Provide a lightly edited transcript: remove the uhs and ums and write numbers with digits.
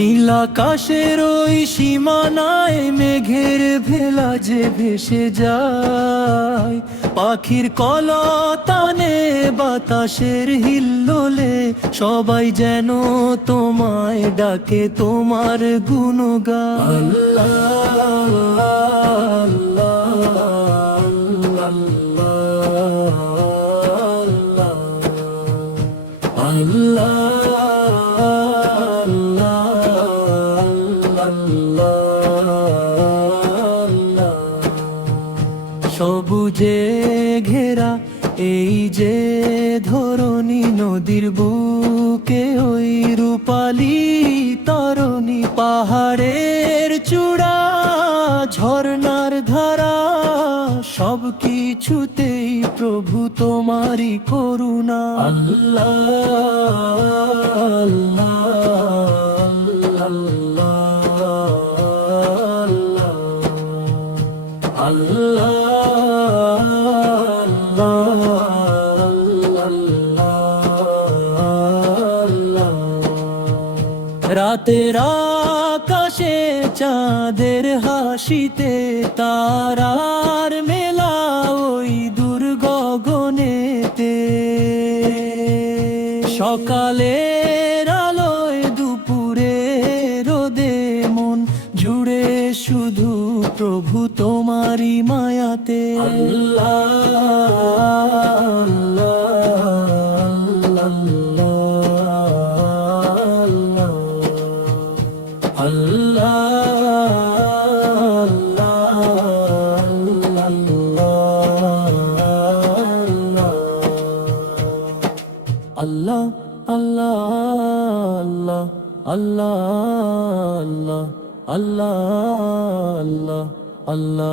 নীলাকাশের ওই সীমানায় মেঘের ভেলা যে ভেসে যায়, পাখির কলতানে বাতাসের হিল্লোলে সবাই যেন তোমায় ডাকে, তোমার গুণগান। সবুজে ঘেরা এই যে ধরণী, নদীর বুকে ওই রূপালী তরণী, পাহাড়ের চূড়া ঝর্ণার ধারা, সব কিছুতেই প্রভু তোমারই করুণা। আল্লাহ আল্লাহ রাতের আকাশে চাঁদের হাসিতে, তারার মেলা ওই দূর গগনেতে, সকালের আলোয় দুপুরে রোদে মন জুড়ে শুধু প্রভু তোমারই মায়াতে। আল্লাহ আল্লাহ আল্লাহ আল্লাহ আল্লাহ আল্লাহ আল্লাহ